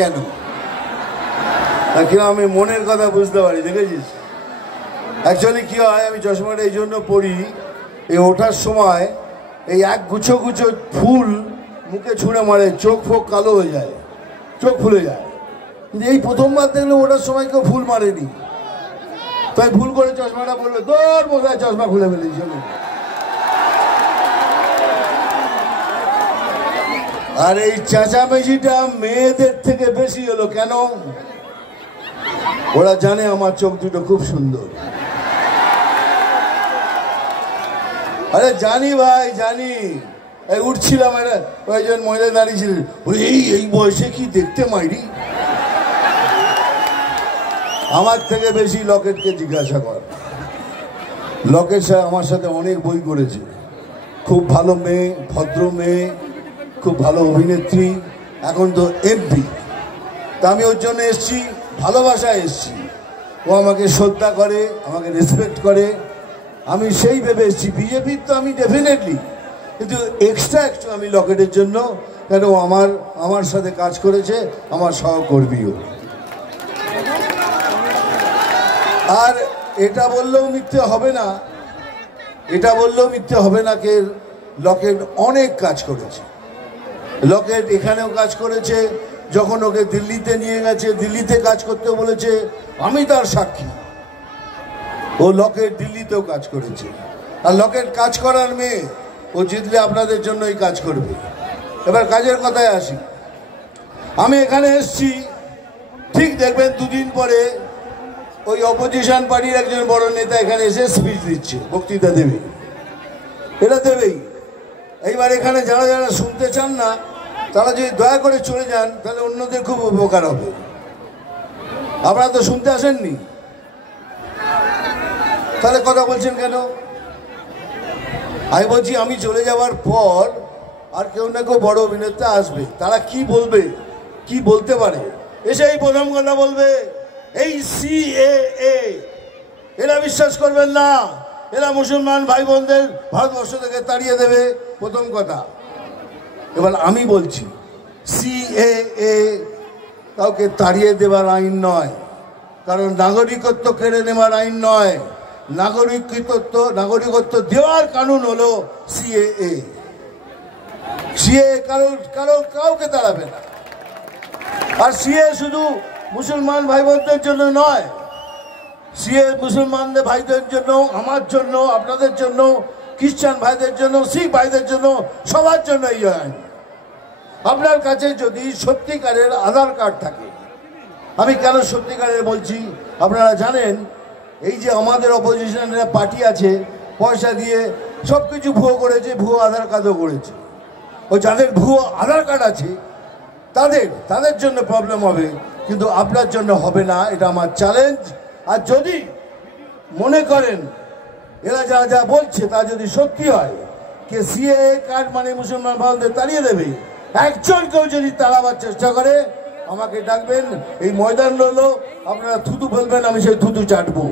কেন? আমি মনের কথা বুঝতে পারি, দেখেছিস? অ্যাকচুয়ালি কি হয়, আমি চশমাটা এই জন্য পড়ি, এই ওঠার সময় এই এক গুছো গুছো ফুল মুখে ছুঁড়ে মারে, চোখ ফোক কালো হয়ে যায়, চোখ ফুলে যায়। কিন্তু এই প্রথমবার দেখলে ওঠার সময় কেউ ফুল মারেনি, তাই ভুল করে চশমাটা পড়বে, তোর বোধহয় চশমা খুলে ফেলেছি। আর এই চেঁচামেচিটা মেয়েদের থেকে বেশি হলো কেন? ওরা জানে আমার চোখ দুটো খুব সুন্দর। আরে জানি ভাই, জানি। এই উঠছিলাম, কয়েকজন মহিলা দাঁড়িয়েছিলেন, এই বয়সে কি দেখতে মাইরি। আমার থেকে বেশি লকেটকে জিজ্ঞাসা কর। লকেট সাহেব আমার সাথে অনেক বই করেছে, খুব ভালো মেয়ে, ভদ্র মেয়ে, খুব ভালো অভিনেত্রী, এখন তো এমপি। তা আমি ওর জন্য এসছি, ভালোবাসায় এসছি। ও আমাকে শ্রদ্ধা করে, আমাকে রেসপেক্ট করে, আমি সেই ভেবে এসছি। বিজেপির তো আমি ডেফিনেটলি, কিন্তু এক্সট্রা একটু আমি লকেটের জন্য, কেন আমার সাথে কাজ করেছে, আমার সহকর্মীও। আর এটা বললেও মিথ্যে হবে না, এটা বললেও মিথ্যে হবে না কে লকেট অনেক কাজ করেছে। লকেট এখানেও কাজ করেছে, যখন ওকে দিল্লিতে নিয়ে গেছে, দিল্লিতে কাজ করতে বলেছে, আমি তার সাক্ষী। ও লকেট দিল্লিতেও কাজ করেছে। আর লকেট কাজ করার মেয়ে, ও জিতলে আপনাদের জন্যই কাজ করবে। এবার কাজের কথায় আসি। আমি এখানে এসছি, ঠিক দেখবেন দুদিন পরে ওই অপোজিশন পার্টির একজন বড় নেতা এখানে এসে স্পিচ দিচ্ছে, বক্তৃতা দেবে। এটা দেবেই। এইবার এখানে যারা যারা শুনতে চান না, তারা যদি দয়া করে চলে যান, তাহলে অন্যদের খুব উপকার হবে। আপনারা তো শুনতে আসেননি, তাহলে কথা বলছেন কেন? আমি বলছি, আমি চলে যাওয়ার পর আর কেউ না কেউ বড় অভিনেতা আসবে, তারা কি বলবে, কি বলতে পারে, এসে এই প্রথম কথা বলবে, এই সিএএ, এরা বিশ্বাস করবেন না, এরা মুসলমান ভাই বোনদের ভারতবর্ষ থেকে তাড়িয়ে দেবে, প্রথম কথা। এবার আমি বলছি, সিএএ কাউকে তাড়িয়ে দেবার আইন নয়, কারণ নাগরিকত্ব কেড়ে নেওয়ার আইন নয়, নাগরিকত্ব দেওয়ার কানুন হলো সিএএ। সিএএ কাউকে তাড়াবে না। আর সিএএ শুধু মুসলমান ভাই বোনদের জন্য নয়, সিএএ মুসলমানদের ভাইদের জন্য, আমার জন্য, আপনাদের জন্য, খ্রিস্টান ভাইদের জন্য, শিখ ভাইদের জন্য, সবার জন্য এই আইন। আপনার কাছে যদি সত্যিকারের আধার কার্ড থাকে, আমি কেন সত্যিকারের বলছি আপনারা জানেন, এই যে আমাদের অপোজিশনের পার্টি আছে, পয়সা দিয়ে সব কিছু ভুয়ো করেছে, ভুয়ো আধার কার্ডও করেছে। ও যাদের ভুয়ো আধার কার্ড আছে তাদের জন্য প্রবলেম হবে, কিন্তু আপনার জন্য হবে না, এটা আমার চ্যালেঞ্জ। আর যদি মনে করেন এরা যা যা বলছে তা যদি সত্যি হয়, কে সিএএ কার্ড মানে মুসলমান ভাইদের তাড়িয়ে দেবে, একজন কেউ যদি তাড়াবার চেষ্টা করে, আমাকে ডাকবেন, এই ময়দান রইল, আপনারা থুতু ফেলবেন, আমি সেই থুতু চাটবো।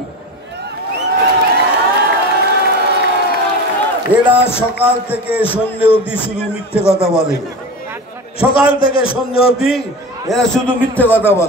এরা সকাল থেকে সন্ধ্যে অবধি শুধু মিথ্যে কথা বলে, সকাল থেকে সন্ধ্যে অবধি এরা শুধু মিথ্যে কথা বলে।